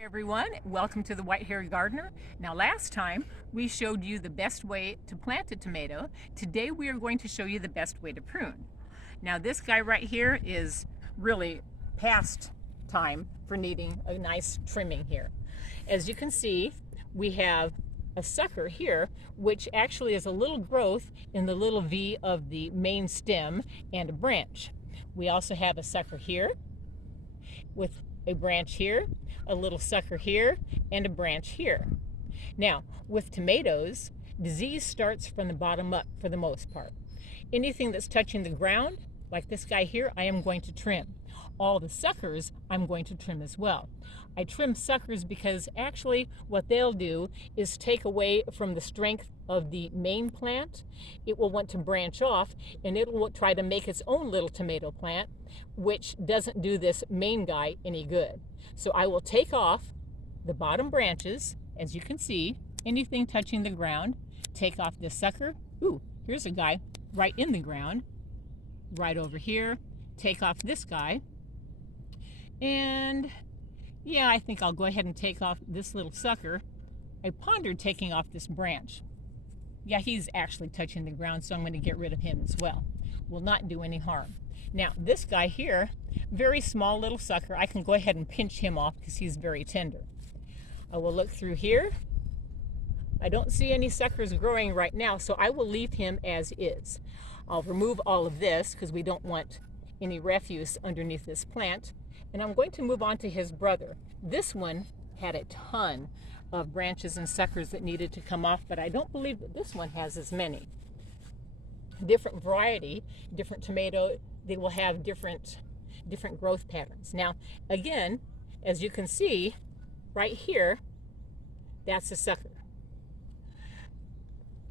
Hey everyone, welcome to the White-Haired Gardener. Now last time we showed you the best way to plant a tomato. Today we are going to show you the best way to prune. Now this guy right here is really past time for needing a nice trimming here. As you can see, we have a sucker here, which actually is a little growth in the little V of the main stem and a branch. We also have a sucker here with a branch here, a little sucker here, and a branch here. Now, with tomatoes, disease starts from the bottom up for the most part. Anything that's touching the ground, like this guy here, I am going to trim. All the suckers, I'm going to trim as well. I trim suckers because actually what they'll do is take away from the strength of the main plant. It will want to branch off and it will try to make its own little tomato plant, which doesn't do this main guy any good. So I will take off the bottom branches, as you can see, anything touching the ground, take off this sucker. Ooh, here's a guy right in the ground, right over here. Take off this guy. And yeah, I think I'll go ahead and take off this little sucker. I pondered taking off this branch. Yeah, he's actually touching the ground, so I'm going to get rid of him as well. Will not do any harm. Now, this guy here, very small little sucker, I can go ahead and pinch him off because he's very tender. I will look through here. I don't see any suckers growing right now, so I will leave him as is. I'll remove all of this because we don't want any refuse underneath this plant. And I'm going to move on to his brother. This one had a ton of branches and suckers that needed to come off, but I don't believe that this one has as many. Different variety, different tomato, they will have different growth patterns. Now, again, as you can see, right here, that's a sucker.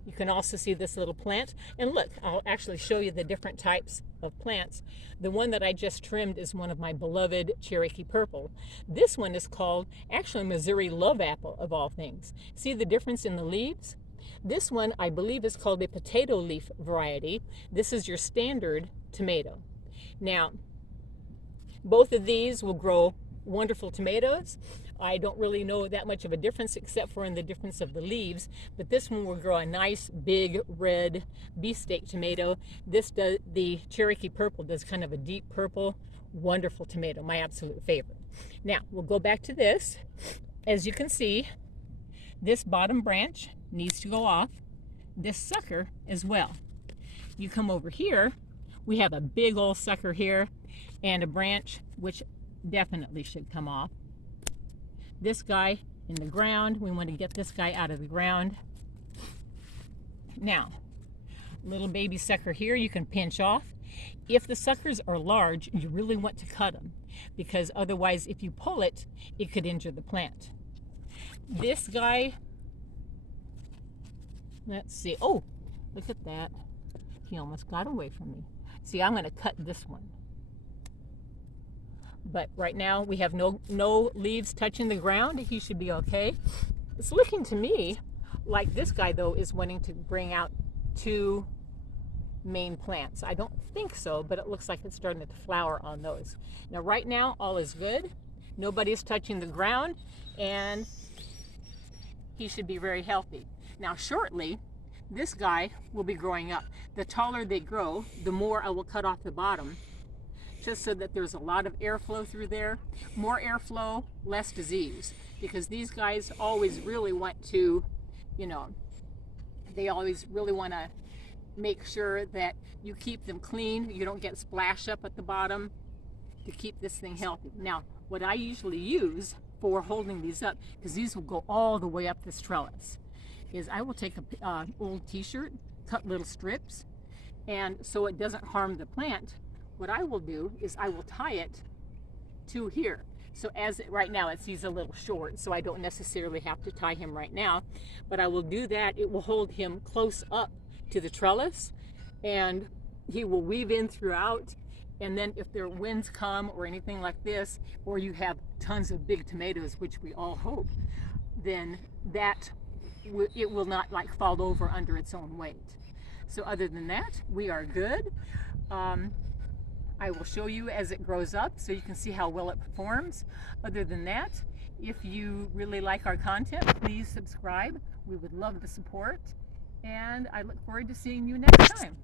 You can also see this little plant. And look, I'll actually show you the different types of plants. The one that I just trimmed is one of my beloved Cherokee Purple. This one is called, actually, Missouri Love Apple, of all things. See the difference in the leaves? This one, I believe, is called a potato leaf variety. This is your standard tomato. Now, both of these will grow wonderful tomatoes. I don't really know that much of a difference except for in the difference of the leaves, but this one will grow a nice big red beefsteak tomato. The Cherokee Purple does kind of a deep purple, wonderful tomato, my absolute favorite. Now, we'll go back to this. As you can see, this bottom branch needs to go off, this sucker as well. You come over here, we have a big old sucker here and a branch which definitely should come off. This guy in the ground, we want to get this guy out of the ground. Now, little baby sucker here you can pinch off. If the suckers are large, you really want to cut them because otherwise if you pull it, it could injure the plant. This guy, let's see, oh, look at that. He almost got away from me. See, I'm going to cut this one. But right now we have no leaves touching the ground. He should be okay. It's looking to me like this guy, though, is wanting to bring out two main plants. I don't think so, but it looks like it's starting to flower on those. Now, right now, all is good. Nobody's touching the ground, and he should be very healthy. Now, shortly, this guy will be growing up. The taller they grow, the more I will cut off the bottom, just so that there's a lot of airflow through there. More airflow, less disease, because these guys always really want to, they always really want to make sure that you keep them clean. You don't get splash up at the bottom to keep this thing healthy. Now, what I usually use for holding these up, because these will go all the way up this trellis, is I will take an old t-shirt, cut little strips, and so it doesn't harm the plant, what I will do is I will tie it to here. So right now he's a little short, so I don't necessarily have to tie him right now, but I will do that. It will hold him close up to the trellis and he will weave in throughout. And then if there winds come or anything like this, or you have tons of big tomatoes, which we all hope, then it will not like fall over under its own weight. So other than that, we are good. I will show you as it grows up so you can see how well it performs. Other than that, If you really like our content, please subscribe. We would love the support. And I look forward to seeing you next time.